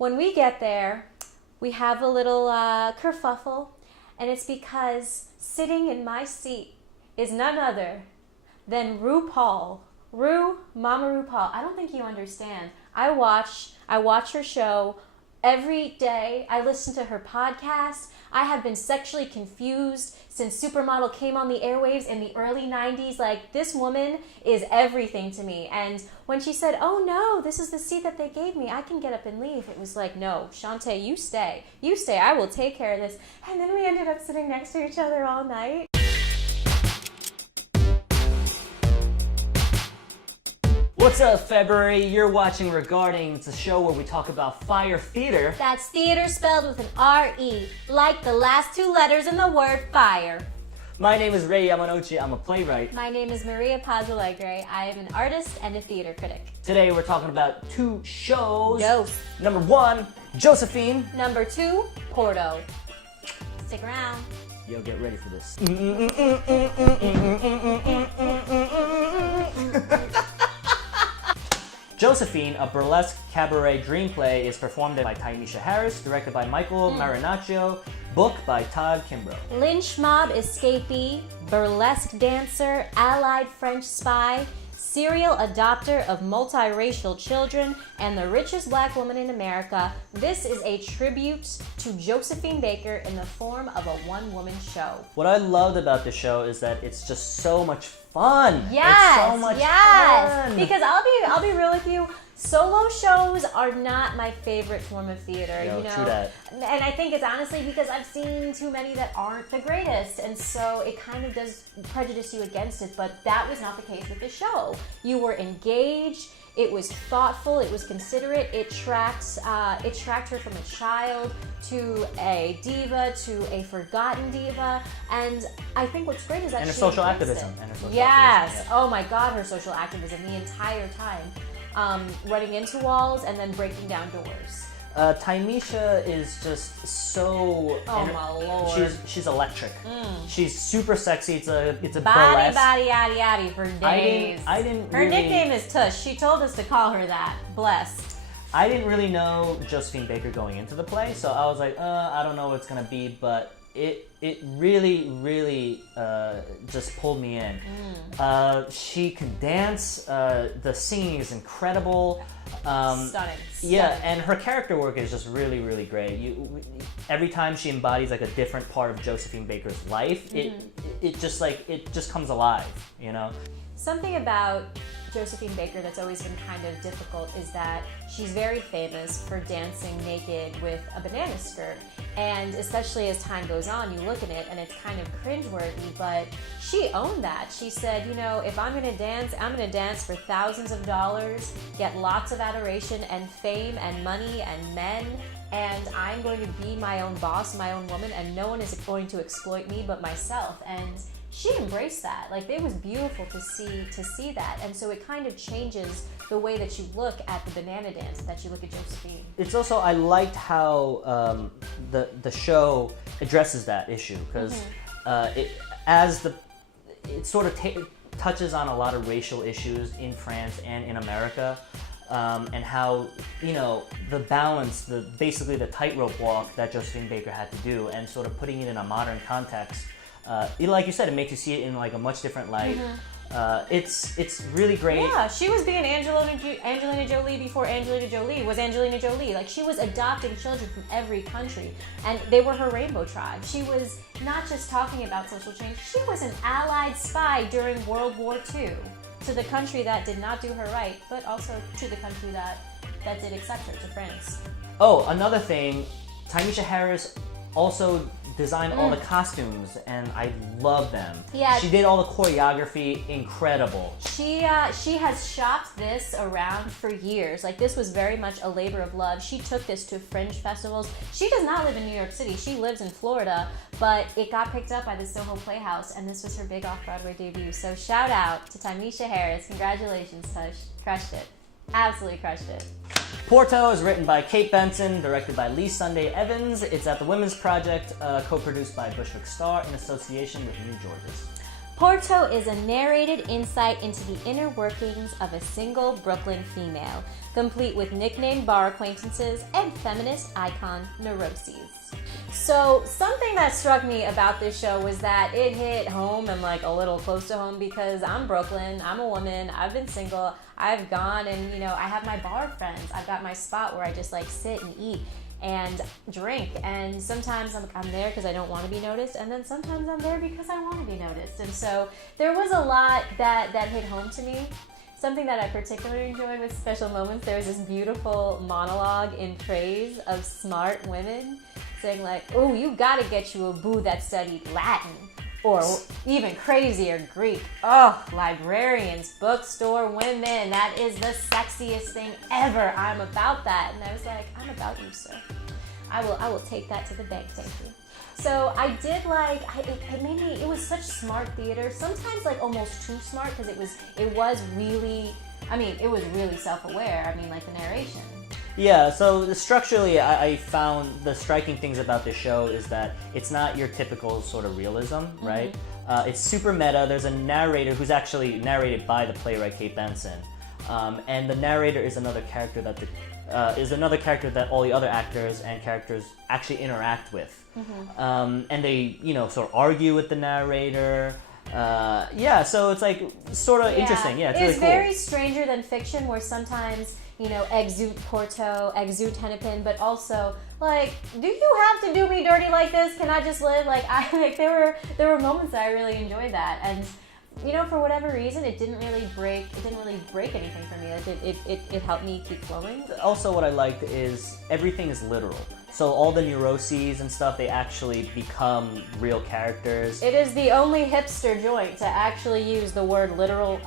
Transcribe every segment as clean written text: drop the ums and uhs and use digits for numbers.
When we get there, we have a little kerfuffle, and it's because sitting in my seat is none other than RuPaul. Mama RuPaul. I don't think you understand. I watch her show every day. I listen to her podcast. I have been sexually confused since Supermodel came on the airwaves in the early 90s. Like, this woman is everything to me. And when she said, oh no, this is the seat that they gave me, I can get up and leave, it was like, no, Shantae, you stay. You stay. I will take care of this. And then we ended up sitting next to each other all night. What's up, February? You're watching Regarding. It's a show where we talk about fire theater. That's theater spelled with an R-E, like the last two letters in the word fire. My name is Ray Yamanouchi. I'm a playwright. My name is Maria Paz Alegre. I am an artist and a theater critic. Today we're talking about two shows. Dose. Number 1, Josephine. Number 2, Porto. Stick around. Yo, get ready for this. Josephine, a burlesque cabaret dream play, is performed by Tynesha Harris, directed by Michael Marinaccio, book by Todd Kimbrough. Lynch mob escapee, burlesque dancer, allied French spy, serial adopter of multiracial children, and the richest black woman in America. This is a tribute to Josephine Baker in the form of a one-woman show. What I loved about the show is that it's just so much fun. Yes, it's so much fun. Because I'll be real with you. Solo shows are not my favorite form of theater, Yo, you know. true that. And I think it's honestly because I've seen too many that aren't the greatest, and so it kind of does prejudice you against it. But that was not the case with the show. You were engaged. It was thoughtful. It was considerate. It tracked her from a child to a diva to a forgotten diva. And I think what's great is that And her she social embraced activism. it. Yes. Oh my God, her social activism the entire time. Running into walls and then breaking down doors. Tynesha is just so. Oh my Lord. She's electric. She's super sexy. It's a Body, burlesque. yaddy for days. I didn't. Her really, nickname is Tush. She told us to call her that. Blessed. I didn't really know Josephine Baker going into the play, so I was like, I don't know what it's gonna be, but it really just pulled me in. She can dance. The singing is incredible. Stunning. Yeah, and her character work is just really great. Every time she embodies like a different part of Josephine Baker's life, it just comes alive, you know. Something about Josephine Baker that's always been kind of difficult is that she's very famous for dancing naked with a banana skirt. And especially as time goes on, you look at it and it's kind of cringeworthy, but she owned that. She said, you know, if I'm gonna dance for thousands of dollars, get lots of adoration and fame and money and men, and I'm going to be my own boss, my own woman, and no one is going to exploit me but myself. And she embraced that. Like, it was beautiful to see that. And so it kind of changes the way that you look at the banana dance, that you look at Josephine. It's also, I liked how the show addresses that issue, because it sort of touches on a lot of racial issues in France and in America, and how, you know, the balance, basically the tightrope walk that Josephine Baker had to do, and sort of putting it in a modern context. Like you said, it makes you see it in like a much different light. It's really great. Yeah, she was being Angelina Jolie before Angelina Jolie was Angelina Jolie. Like, she was adopting children from every country, and they were her rainbow tribe. She was not just talking about social change, she was an allied spy during World War II to the country that did not do her right, but also to the country that did accept her, to France. Oh, another thing, Tynesha Harris also designed all the costumes, and I love them. Yeah. She did all the choreography, incredible. She has shopped this around for years. Like, this was very much a labor of love. She took this to fringe festivals. She does not live in New York City. She lives in Florida, but it got picked up by the Soho Playhouse, and this was her big off-Broadway debut. So shout out to Tynesha Harris. Congratulations, Tush. Crushed it. Absolutely crushed it. Porto is written by Kate Benson, directed by Lee Sunday Evans. It's at the Women's Project, co-produced by Bushwick Star in association with New Georges. Porto is a narrated insight into the inner workings of a single Brooklyn female, complete with nickname bar acquaintances and feminist icon neuroses. So something that struck me about this show was that it hit home and like a little close to home because I'm Brooklyn, I'm a woman, I've been single, I've gone and I have my bar friends, I've got my spot where I just like sit and eat and drink, and sometimes I'm there because I don't want to be noticed, and then sometimes I'm there because I want to be noticed. And so there was a lot that hit home to me. Something that I particularly enjoyed with Special Moments, there was this beautiful monologue in praise of smart women saying like, oh, you gotta get you a boo that studied Latin, or even crazier, Greek. Oh, librarians, bookstore women, that is the sexiest thing ever. I'm about that. And I was like, I'm about you, sir. I will take that to the bank, thank you. So I did like, it made me, it was such smart theater, sometimes like almost too smart, because it was really self-aware, like the narration. Yeah, so structurally, I found the striking things about this show is that it's not your typical sort of realism, right? It's super meta. There's a narrator who's actually narrated by the playwright Kate Benson, and the narrator is another character that all the other actors and characters actually interact with, and they sort of argue with the narrator. So it's like sort of interesting. Yeah, it's really cool. Very stranger than fiction, where sometimes exude Porto, exude Hennepin, but also like, do you have to do me dirty like this? Can I just live? There were moments that I really enjoyed that, and for whatever reason, it didn't really break anything for me. Like it helped me keep flowing. Also, what I liked is everything is literal. So all the neuroses and stuff, they actually become real characters. It is the only hipster joint to actually use the word literal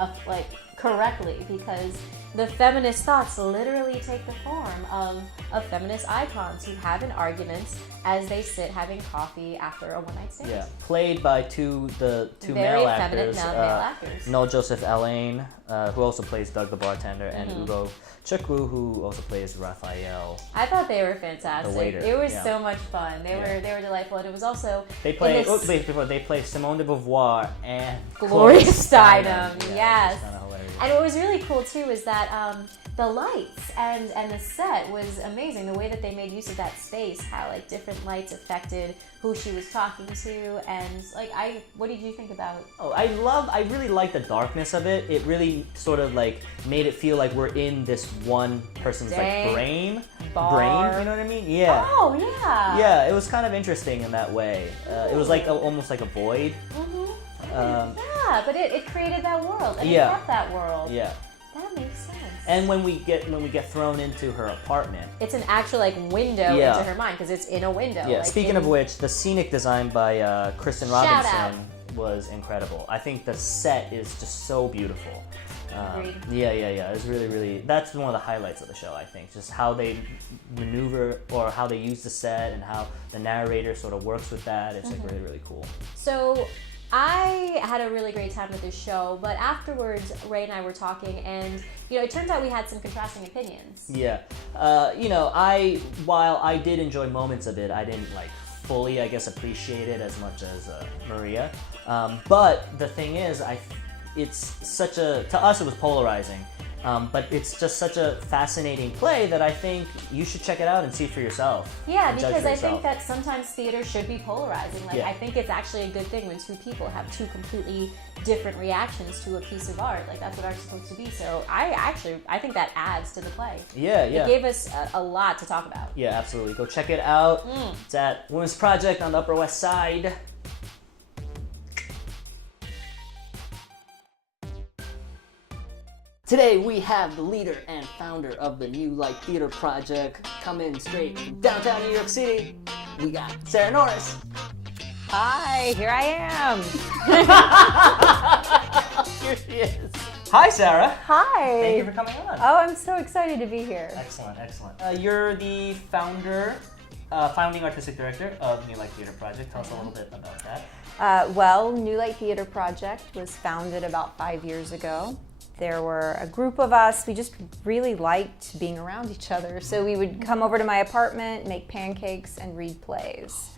correctly, because the feminist thoughts literally take the form of feminist icons who have an argument as they sit having coffee after a one-night stand. Yeah, played by two Very male feminine actors. male actors. Noel Joseph Elaine, who also plays Doug the bartender, and Ugo Chukwu, who also plays Raphael. I thought they were fantastic. The waiter. It was so much fun. They were delightful, and it was also they play Simone de Beauvoir and Gloria Steinem. Yeah, yes. It's kind of hilarious. And what was really cool too is that the lights and the set was amazing. The way that they made use of that space, how like different lights affected who she was talking to, and what did you think about? Oh, I really like the darkness of it. It really sort of like made it feel like we're in this one person's brain. Bar. You know what I mean? Yeah. Oh yeah. Yeah, it was kind of interesting in that way. It was like almost like a void. But it created that world, and it kept that world. Yeah. That makes sense. And when we get thrown into her apartment, it's an actual window into her mind, because it's in a window. Yeah. Speaking of which, the scenic design by Kristen Shout Robinson was incredible. I think the set is just so beautiful. Agreed. Yeah. It's really that's one of the highlights of the show. I think just how they maneuver or how they use the set and how the narrator sort of works with that. It's like really cool. So I had a really great time with this show, but afterwards, Ray and I were talking, and it turns out we had some contrasting opinions. Yeah, while I did enjoy moments of it, I didn't fully, I guess, appreciate it as much as Maria. But the thing is, to us it was polarizing. But it's just such a fascinating play that I think you should check it out and see for yourself. Yeah, because I think that sometimes theater should be polarizing. I think it's actually a good thing when two people have two completely different reactions to a piece of art. That's what art's supposed to be. So I think that adds to the play. Yeah. It gave us a lot to talk about. Yeah, absolutely. Go check it out. It's at Women's Project on the Upper West Side. Today we have the leader and founder of the New Light Theater Project, coming straight from downtown New York City. We got Sarah Norris. Hi, here I am. Here she is. Hi, Sarah. Hi. Thank you for coming on. Oh, I'm so excited to be here. Excellent. You're the founding artistic director of New Light Theater Project. Tell us a little bit about that. New Light Theater Project was founded about 5 years ago. There were a group of us. We just really liked being around each other. So we would come over to my apartment, make pancakes, and read plays.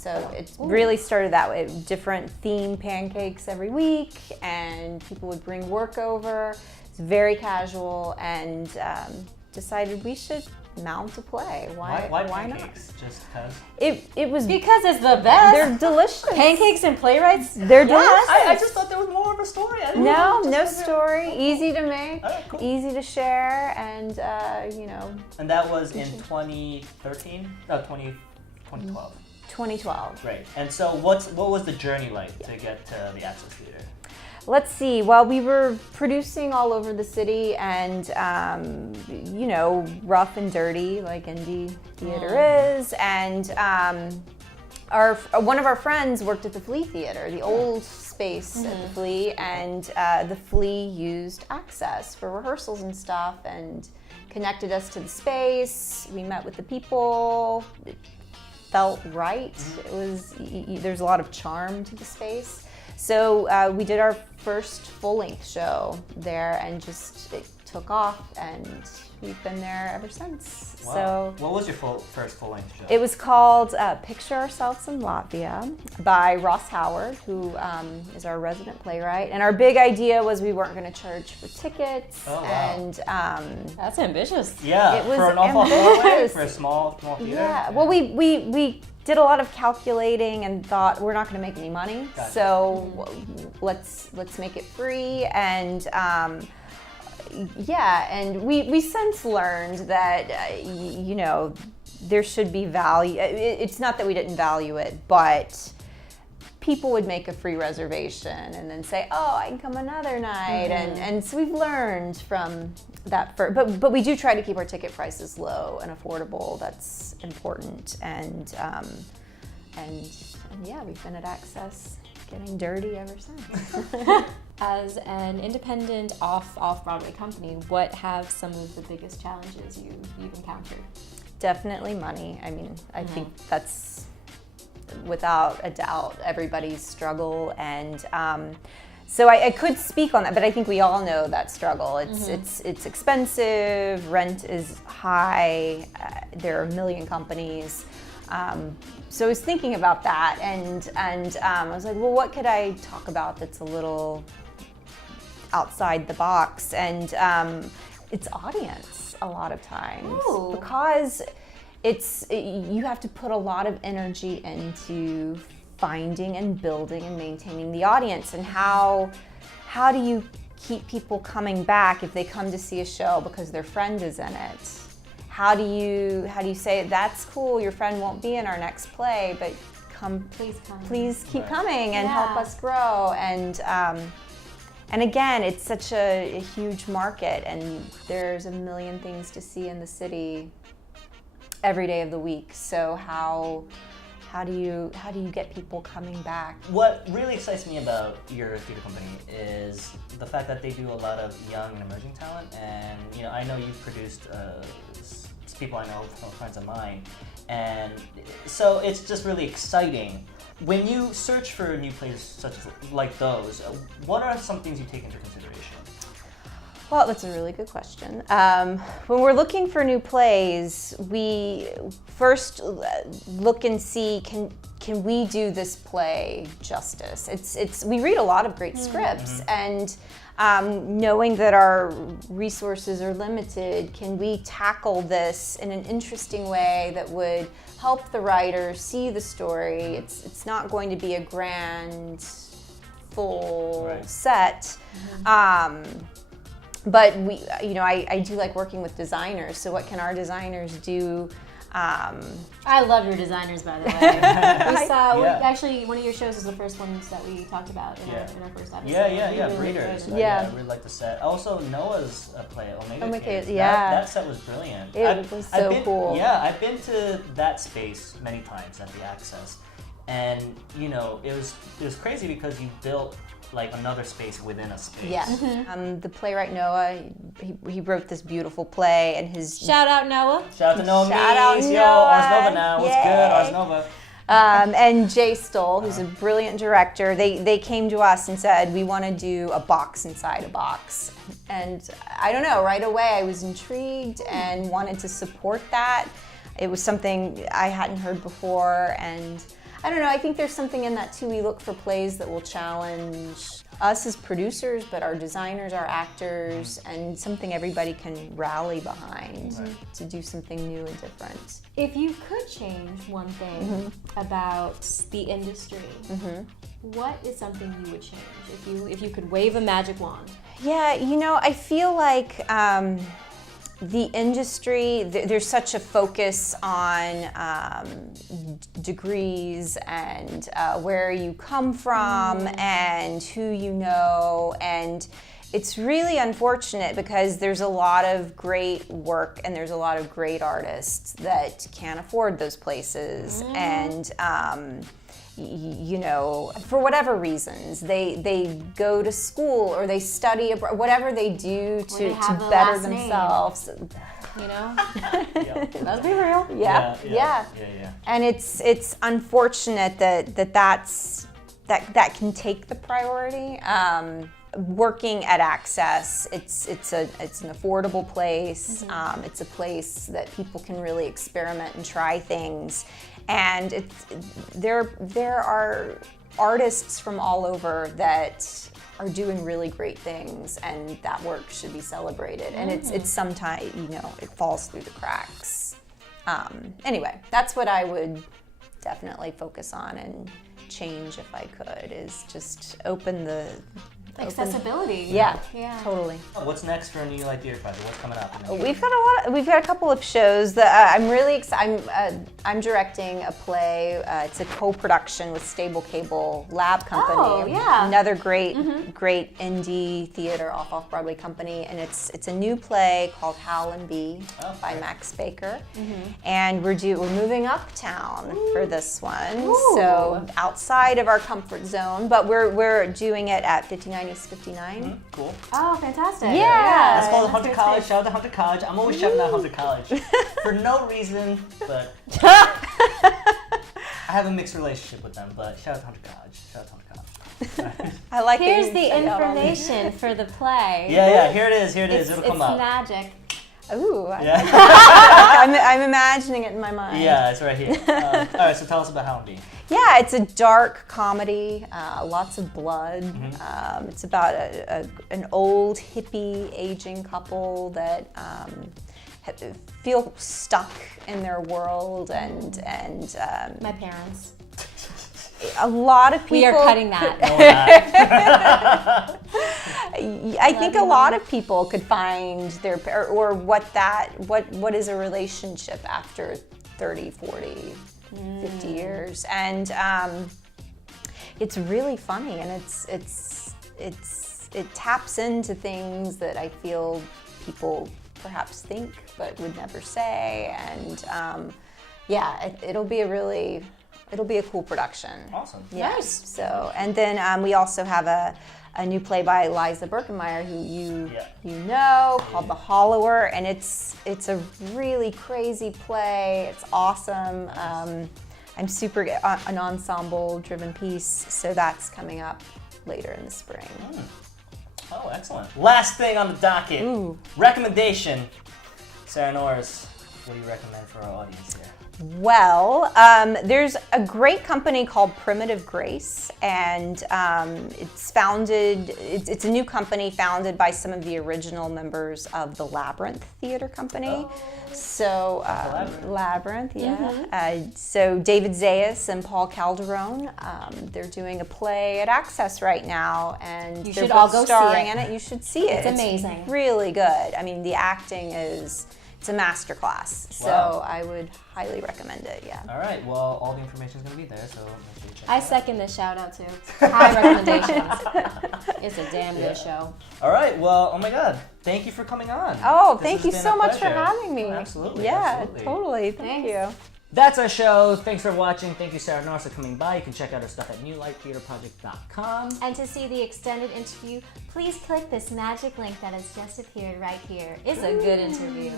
So it really started that way. Different theme pancakes every week, and people would bring work over. It's very casual, and decided we should mount a play. Why pancakes? Just because? It was Because it's the best. they're delicious. Pancakes and playwrights. They're delicious. I just thought there was more of a story. I didn't know. No story. Easy to make, All right, cool. easy to share, and you know. And that was in 2013? No, 2012. 2012. Right. And so what was the journey like to get to the Access Theater? Let's see. Well, we were producing all over the city, and you know, rough and dirty like indie theater is. And one of our friends worked at the Flea Theater, the old space at the Flea, and the Flea used Access for rehearsals and stuff, and connected us to the space. We met with the people. It felt right. It was there's a lot of charm to the space. So we did our first full-length show there, and just it took off, and we've been there ever since. Wow. So what was your first full-length show? it was called Picture Ourselves in Latvia by Ross Howard, who is our resident playwright. And our big idea was we weren't going to charge for tickets. Oh, wow. And That's ambitious. Yeah, it was for an awful ambitious. for a small theater. Yeah, well, we did a lot of calculating and thought we're not going to make any money, Gotcha. so let's make it free. And yeah, and we since learned that you know, there should be value. It's not that we didn't value it, but people would make a free reservation and then say, oh, I can come another night. And so we've learned from that. But we do try to keep our ticket prices low and affordable. That's important. And yeah, we've been at Access getting dirty ever since. As an independent off-Broadway company, what have some of the biggest challenges you've encountered? Definitely money. I mean, I think that's without a doubt everybody's struggle, and so I could speak on that, but I think we all know that struggle. It's expensive, rent is high, there are a million companies. So I was thinking about that, and I was like, well, what could I talk about that's a little outside the box? And it's audience a lot of times. Ooh. Because you have to put a lot of energy into finding and building and maintaining the audience. And how do you keep people coming back if they come to see a show because their friend is in it? How do you say, that's cool, your friend won't be in our next play, but please keep coming and help us grow. And again, it's such a huge market, and there's a million things to see in the city every day of the week. So how do you get people coming back? What really excites me about your theater company is the fact that they do a lot of young and emerging talent. And you know, I know you've produced people I know from friends of mine, and so it's just really exciting. When you search for new plays such as like those, what are some things you take into consideration? Well, that's a really good question. When we're looking for new plays, we first look and see, can we do this play justice? We read a lot of great scripts, and knowing that our resources are limited, can we tackle this in an interesting way that would help the writer see the story? It's not going to be a grand, full set. But I do like working with designers. So what can our designers do? I love your designers, by the way. We saw, actually, one of your shows was the first ones that we talked about in our first episode. Yeah, Breeders. Yeah. I really like the set. Also, Noah's play, Omega Kings. yeah. That set was brilliant. It was so cool. Yeah, I've been to that space many times at the Access, and you know, it was crazy because you built like another space within a space. Yeah. The playwright Noah, he wrote this beautiful play, and his Shout out Noah. Shout out to Noah. Shout out Yo, Noah. Ars Nova now. What's good, Ars Nova? And Jay Stoll, who's a brilliant director, they came to us and said, we want to do a box inside a box. And I don't know, right away I was intrigued and wanted to support that. It was something I hadn't heard before, and I don't know, I think there's something in that too. We look for plays that will challenge us as producers, but our designers, our actors, and something everybody can rally behind to do something new and different. If you could change one thing about the industry, what is something you would change if you could wave a magic wand? Yeah, I feel like the industry, there's such a focus on degrees and where you come from and who you know, and it's really unfortunate because there's a lot of great work and there's a lot of great artists that can't afford those places, and for whatever reasons, they go to school or they study abroad, whatever they do to better themselves. Let's be real. Yeah. And it's unfortunate that can take the priority. Working at Access, it's an affordable place. It's a place that people can really experiment and try things. And there are artists from all over that are doing really great things, and that work should be celebrated. And it's sometimes, it falls through the cracks. Anyway, that's what I would definitely focus on and change if I could, is just open the accessibility. Yeah, totally. What's next for a new Light Theater project? What's coming up? We've got a couple of shows that I'm really excited. I'm directing a play. It's a co-production with Stable Cable Lab Company. Oh, yeah. Another great indie theater off Broadway company, and it's a new play called Howl and Bee by Max Baker, and we're moving uptown for this one, so outside of our comfort zone, but we're doing it at 59 East 59. Cool. Oh, fantastic. Yeah. That's called Hunter College. Shout out to Hunter College. I'm always shouting out Hunter College for no reason, but I have a mixed relationship with them. But shout out to Hunter College. Shout out to Hunter College. I like. Here's the information for the play. Yeah. Here it is. It'll come up. It's magic. Ooh. Yeah. I'm imagining it in my mind. Yeah, it's right here. All right, so tell us about Howl and Bee. Yeah, it's a dark comedy, lots of blood. It's about an old hippie aging couple that feel stuck in their world, and My parents. a lot of people. We are cutting that. I think a lot of people could find their or what is a relationship after 30, 40, 50 years, and it's really funny, and it taps into things that I feel people perhaps think but would never say, and it'll be a cool production. Awesome. Yeah. Nice. So, and then we also have a new play by Liza Birkenmeyer, who you know, called The Hollower, and it's a really crazy play. It's awesome. I'm super an ensemble-driven piece, so that's coming up later in the spring. Oh, excellent. Last thing on the docket. Recommendation. Sarah Norris, what do you recommend for our audience here? Well, there's a great company called Primitive Grace, and it's a new company founded by some of the original members of the Labyrinth Theater Company. So, Labyrinth, yeah. So David Zayas and Paul Calderone, they're doing a play at Access right now, and You they're should all both go see starring it. in it. You should see it. It's amazing. Really good. I mean, the acting it's a masterclass, so Wow. I would highly recommend it, yeah. All right, well, all the information is going to be there, so make sure you check it I out. second this shout out too. High recommendations. It's a damn good show. All right, well, oh my God, thank you for coming on. Oh, This thank has you been so a much for pleasure. having me. Absolutely. Yeah, absolutely. totally. Thank you. That's our show. Thanks for watching. Thank you, Sarah Norris, for coming by. You can check out our stuff at newlighttheaterproject.com. And to see the extended interview, please click this magic link that has just appeared right here. It's a good interview.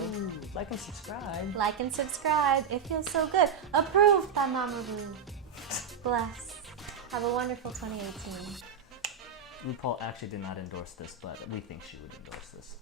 Like and subscribe. Like and subscribe. It feels so good. Approved by Mama Boo. Bless. Have a wonderful 2018. RuPaul actually did not endorse this, but we think she would endorse this.